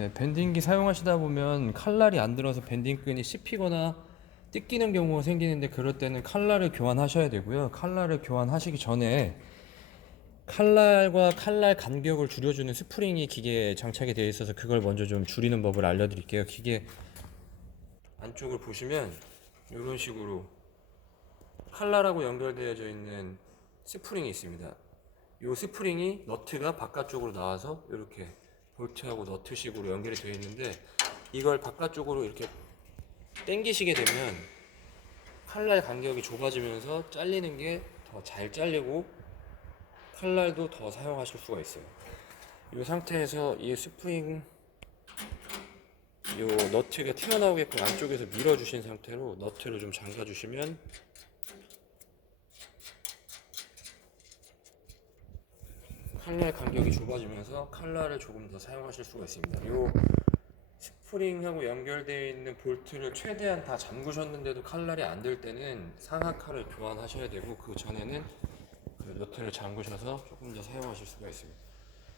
네, 밴딩기 사용하시다 보면 칼날이 안 들어서 밴딩끈이 씹히거나 뜯기는 경우가 생기는데 그럴 때는 칼날을 교환하셔야 되고요. 칼날을 교환하시기 전에 칼날과 칼날 간격을 줄여주는 스프링이 기계에 장착이 되어 있어서 그걸 먼저 좀 줄이는 법을 알려드릴게요. 기계 안쪽을 보시면 이런 식으로 칼날하고 연결되어져 있는 스프링이 있습니다. 이 스프링이 너트가 바깥쪽으로 나와서 이렇게 볼트하고 너트식으로 연결이 되어 있는데 이걸 바깥쪽으로 이렇게 당기시게 되면 칼날 간격이 좁아지면서 잘리는 게 더 잘 잘리고 칼날도 더 사용하실 수가 있어요. 이 상태에서 이 스프링 이 너트가 튀어나오게끔 안쪽에서 밀어주신 상태로 너트를 좀 잠가주시면 칼날 간격이 좁아지면서 칼날을 조금 더 사용하실 수가 있습니다. 이 스프링하고 연결되어 있는 볼트를 최대한 다 잠그셨는데도 칼날이 안 될 때는 상하 칼을 교환하셔야 되고 그 전에는 그 너트를 잠그셔서 조금 더 사용하실 수가 있습니다.